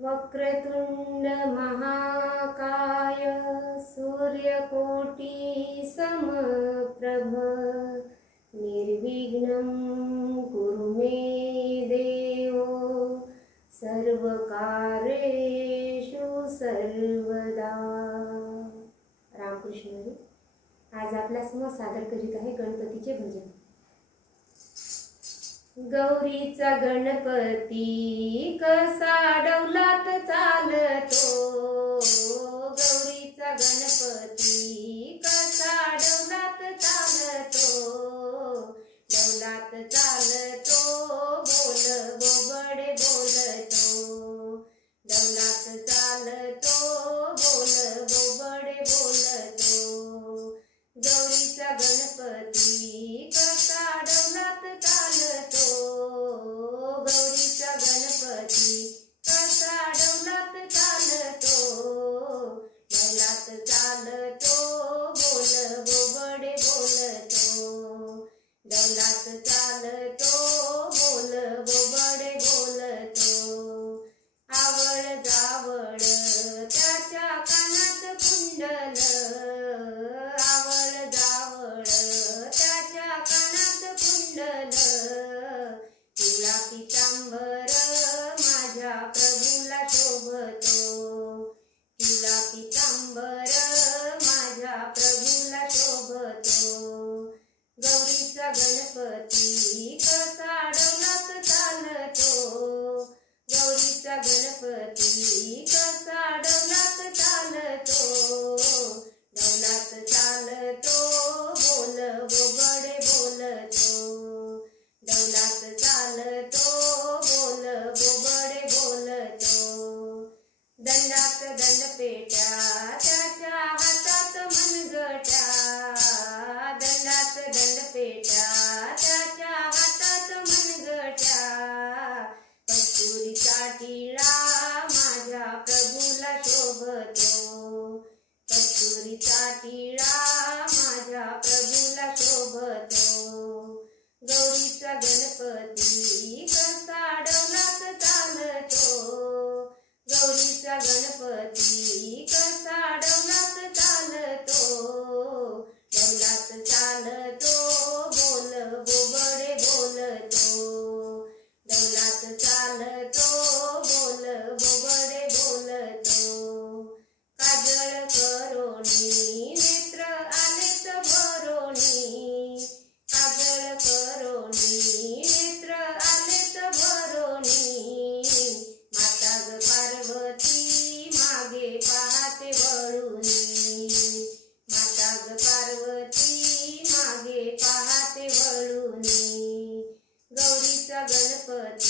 वक्रतुंड महाकाय सूर्यकोटि समप्रभ निर्विघ्नं कुरु मे देव सर्वकार्येषु सर्वदा। रामकृष्ण हरी। आज आपल्या समोर सादर करीत आहे गणपतीचे भजन। गौरीचा गणपती कसा डौलात चालतो, गौरीचा गणपती कसा डौलात चालतो, डौलात चालतो बोल बोबडे बोलतो, डौलात चालतो बोल बोबडे बोलतो। गौरीचा गणपती कसा डौलात चालतो, गौरीचा गणपती कसा डौलात चालतो, डौलात चालतो बोल बोबडे बोलतो, डौलात चालतो बोल बोबडे बोलतो। आवळ जावळ त्याच्या कानात कुंडल, आवळ जावळ त्याच्या कानात कुंडल, पिवळा पितांबर माझ्या प्रभूला शोभतो, पिवळा पितांबर माझ्या प्रभूला शोभतो। गौरीचा गणपती कसा डौलात चालतो, गौरीचा गणपती कसा डौलात चालतो, डौलात चालतो बोल बोबडे बोलतो, डौलात चालतो बोल बोबडे बोलतो। दंडात दंडपेट्या त्याच्या हातात मनगट्या, दंडात दंडपेट्या त्याच्या हातात मनगट्या, कस्तुरीचा टिळा माझ्या प्रभूला शोभतो, कस्तुरीचा टिळा माझ्या प्रभूला शोभतो। गौरीचा गणपती कसा डौलात चालतो, गौरीचा गणपती कसा डौलात चालतो, डौलात चालतो बोल बोबडे बोलतो, डौलात चालतो बोल बोबडे बोलतो। काजळ करोणी नेत्र आलेत भरोणी, काजळ करोणी नेत्र आलेत भरोणी, माता ग पार्वती मागे पाहते वळुनी, माता ग पार्वती मागे पाहते वळुनी। गौरीचा गणपती